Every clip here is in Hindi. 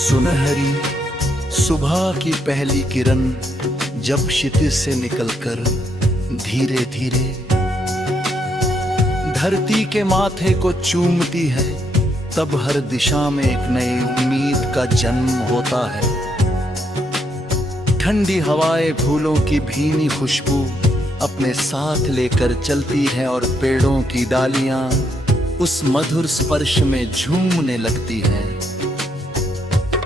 सुनहरी सुबह की पहली किरण जब क्षितिज से निकलकर धीरे धीरे धरती के माथे को चूमती है, तब हर दिशा में एक नई उम्मीद का जन्म होता है। ठंडी हवाएं फूलों की भीनी खुशबू अपने साथ लेकर चलती है और पेड़ों की डालियां उस मधुर स्पर्श में झूमने लगती है।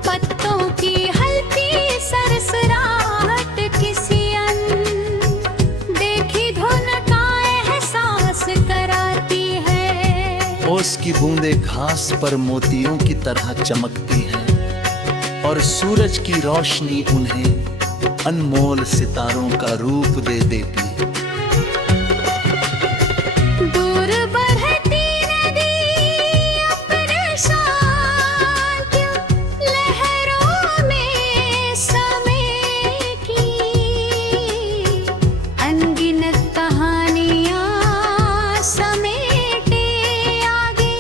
पत्तों की हल्की सरसराहट किसी अनदेखी धुन का एहसास कराती है। ओस की बूंदें घास पर मोतियों की तरह चमकती हैं और सूरज की रोशनी उन्हें अनमोल सितारों का रूप दे देती है। दूर बहती नदी अपने शांत लहरों में समेटी, अनगिनत कहानियां समेटे आगे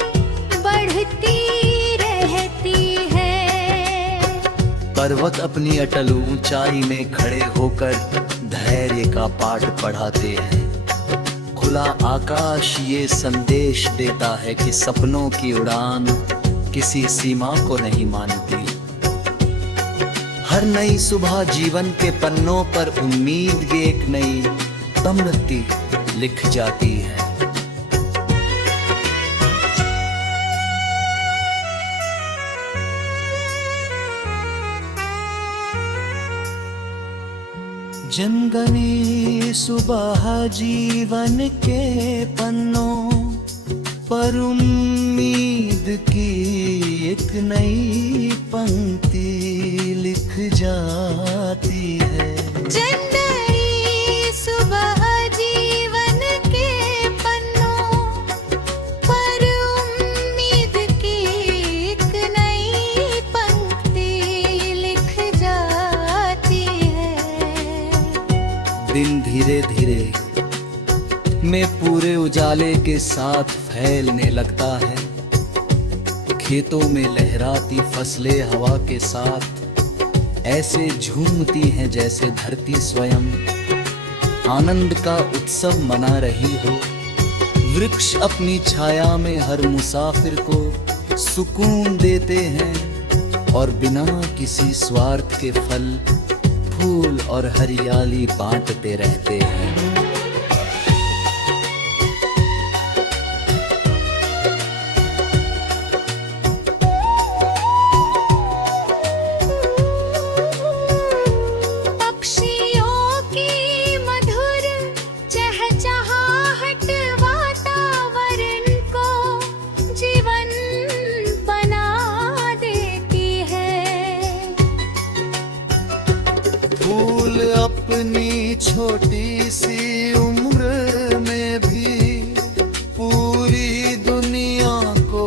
बढ़ती रहती है। पर्वत अपनी अटल ऊंचाई में खड़े होकर धैर्य का पाठ पढ़ाते हैं। खुला आकाश ये संदेश देता है कि सपनों की उड़ान किसी सीमा को नहीं मानती। हर नई सुबह जीवन के पन्नों पर उम्मीद की एक नई तमन्ना लिख जाती है। जनगनी सुबह जीवन के पन्नों पर उम्मीद की एक नई पंक्ति लिख जाती है। जनगनी सुबह जीवन के पन्नों पर उम्मीद की एक नई पंक्ति लिख जाती है। दिन धीरे धीरे में पूरे उजाले के साथ फैलने लगता है। खेतों में लहराती फसलें हवा के साथ ऐसे झूमती हैं जैसे धरती स्वयं आनंद का उत्सव मना रही हो। वृक्ष अपनी छाया में हर मुसाफिर को सुकून देते हैं और बिना किसी स्वार्थ के फल फूल और हरियाली बांटते रहते हैं। पक्षियों की मधुर चहचहाहट वातावरण को जीवन बना देती है। फूल अपनी छोटी सी उम्र में भी पूरी दुनिया को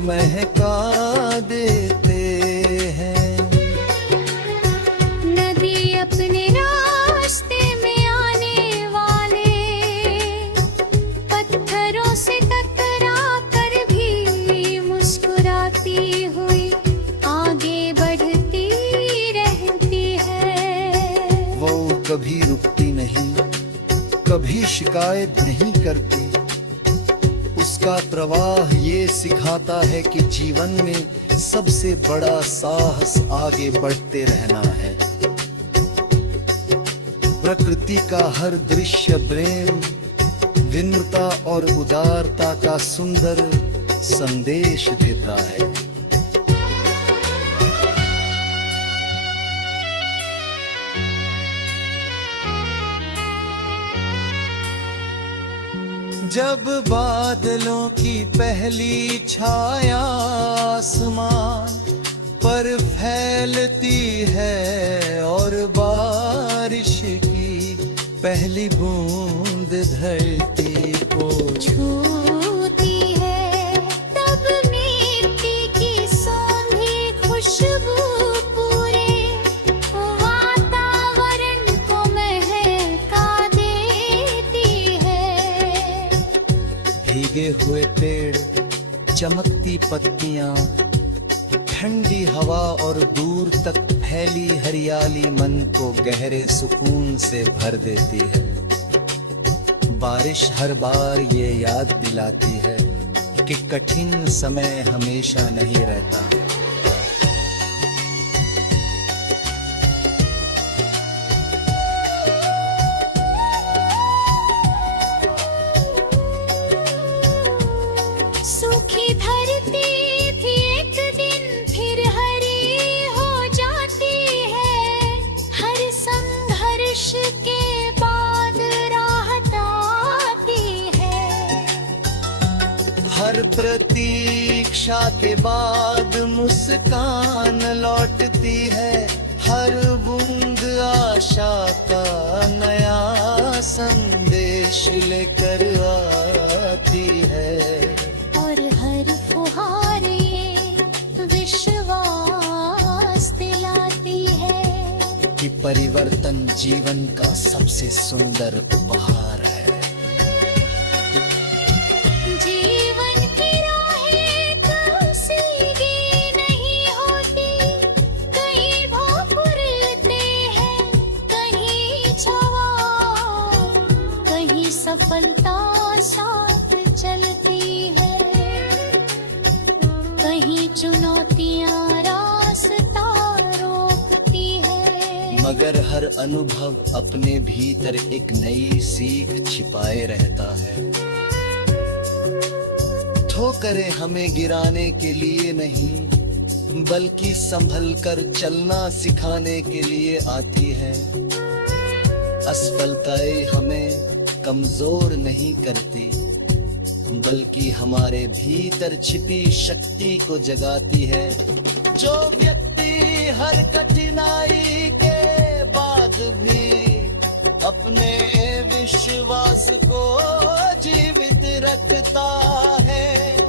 महका देते हैं। नदी अपने रास्ते में आने वाले पत्थरों से टकरा कर भी मुस्कुराती हुई आगे बढ़ती रहती है। वो कभी रुकती नहीं, कभी शिकायत नहीं करती। उसका प्रवाह ये सिखाता है कि जीवन में सबसे बड़ा साहस आगे बढ़ते रहना है। प्रकृति का हर दृश्य प्रेम, विनम्रता और उदारता का सुंदर संदेश देता है। जब बादलों की पहली छाया आसमान पर फैलती है और बारिश की पहली बूंद धरती को छूती है, तब मिट्टी की सौंधी खुशबू पूरे वातावरण को महका देती है। भीगे हुए पेड़, चमकती पत्तियां, ठंडी हवा और दूर तक फैली हरियाली मन को गहरे सुकून से भर देती है। बारिश हर बार ये याद दिलाती है कि कठिन समय हमेशा नहीं रहता। सूखी धरती भी एक दिन फिर हरी हो जाती है। हर संघर्ष के बाद राहत आती है। हर प्रतीक्षा के बाद मुस्कान लौटती है। हर बूंद आशा का नया संदेश लेकर आती है। और हर फुहार ये विश्वास दिलाती है कि परिवर्तन जीवन का सबसे सुंदर उपहार है। जीवन की राहें कब सीधी नहीं होती। कहीं भापुरते हैं, कहीं छावा, कहीं सफलता साथ चलती है, कहीं चुनौतियां रास्ता रोकती है। मगर हर अनुभव अपने भीतर एक नई सीख छिपाए रहता है। ठोकरें हमें गिराने के लिए नहीं, बल्कि संभल कर चलना सिखाने के लिए आती है। असफलताएं हमें कमजोर नहीं करती, बल्कि हमारे भीतर छिपी शक्ति को जगाती है। जो व्यक्ति हर कठिनाई के बाद भी अपने विश्वास को जीवित रखता है,